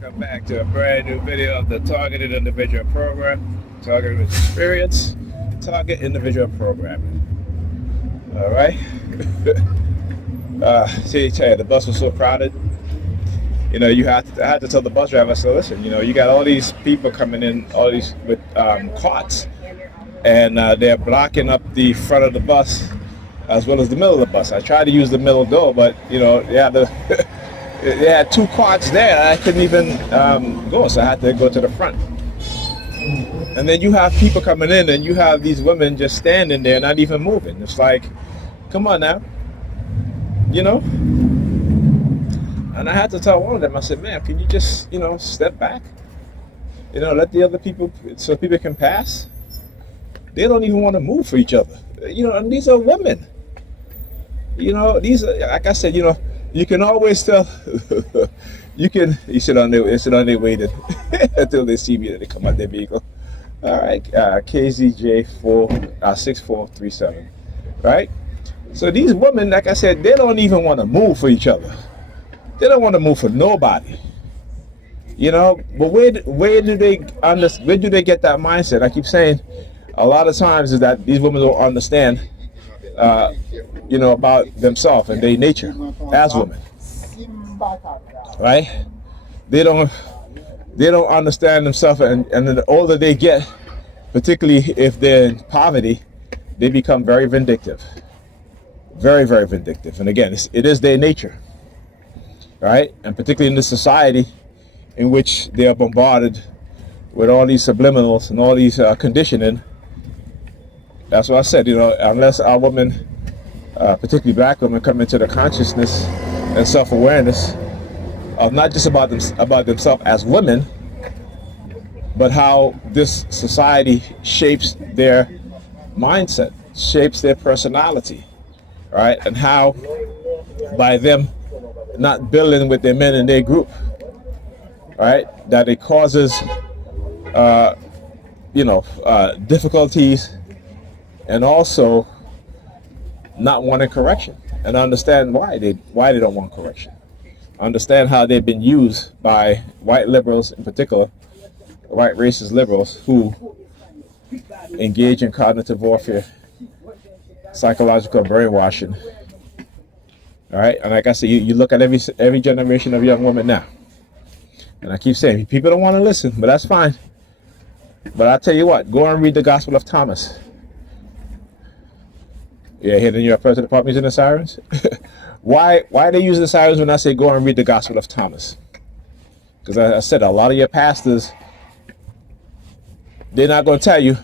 Welcome back to a brand new video of the Targeted Individual Program. Targeted with Experience, Target Individual Programming. All right. Tell you, the bus was so crowded. You know, I had to tell the bus driver, so listen, you know, you got all these people coming in, all these with carts, and they're blocking up the front of the bus as well as the middle of the bus. I tried to use the middle door, but you know, they had two carts there. I couldn't even go, so I had to go to the front. And then you have people coming in, and you have these women just standing there, not even moving. It's like, come on now, you know. And I had to tell one of them, I said, "Man, can you just, you know, step back? You know, let the other people, so people can pass." They don't even want to move for each other. You know, and these are women. You know, these are, like I said, you know, you can always tell. You sit on their waiting until they see me and they come out their vehicle. All right, KZJ 6437. Right. So these women, like I said, they don't even want to move for each other. They don't want to move for nobody. You know, but where do they get that mindset? I keep saying, a lot of times is that these women don't understand, you know, about themselves and their nature as women, right? They don't understand themselves, and the older they get, particularly if they're in poverty, they become very vindictive, very, very vindictive. And again, it is their nature, right? And particularly in this society in which they are bombarded with all these subliminals and all these conditioning. That's what I said, you know, unless our women, particularly black women, come into the consciousness and self-awareness of not just about themselves as women, but how this society shapes their mindset, shapes their personality, right? And how by them not building with their men in their group, right, that it causes, you know, difficulties, and also not wanting correction, and understand why they don't want correction. Understand how they've been used by white liberals, in particular, white racist liberals who engage in cognitive warfare, psychological brainwashing. All right, and like I said, you look at every generation of young women now, and I keep saying people don't want to listen, but that's fine. But I tell you what, go and read the Gospel of Thomas. Yeah, hitting you up to the pop using the sirens. Why are they using the sirens when I say go and read the Gospel of Thomas? Because I said a lot of your pastors, they're not going to tell you,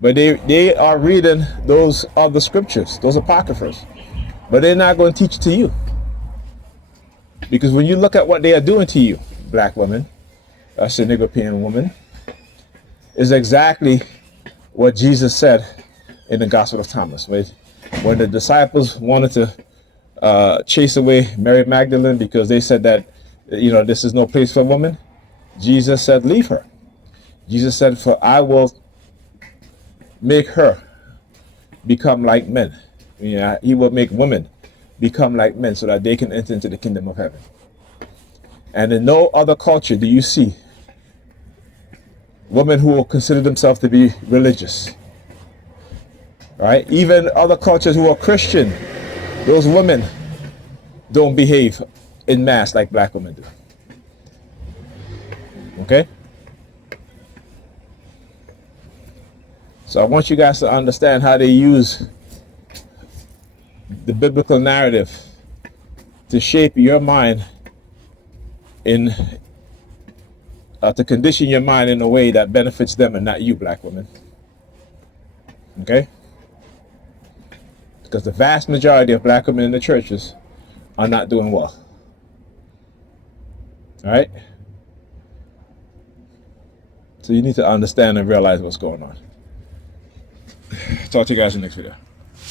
but they are reading those other scriptures, those apocryphas, but they're not going to teach it to you. Because when you look at what they are doing to you, black women, that's a European woman, is exactly what Jesus said in the Gospel of Thomas. When the disciples wanted to chase away Mary Magdalene because they said that, you know, this is no place for a woman, Jesus said, leave her. Jesus said, for I will make her become like men. You know, he will make women become like men so that they can enter into the kingdom of heaven. And in no other culture do you see women who will consider themselves to be religious. Right? Even other cultures who are Christian, those women don't behave in mass like black women do. Okay? So I want you guys to understand how they use the biblical narrative to shape your mind to condition your mind in a way that benefits them and not you, black women. Okay? Because the vast majority of black women in the churches are not doing well. All right? So you need to understand and realize what's going on. Talk to you guys in the next video.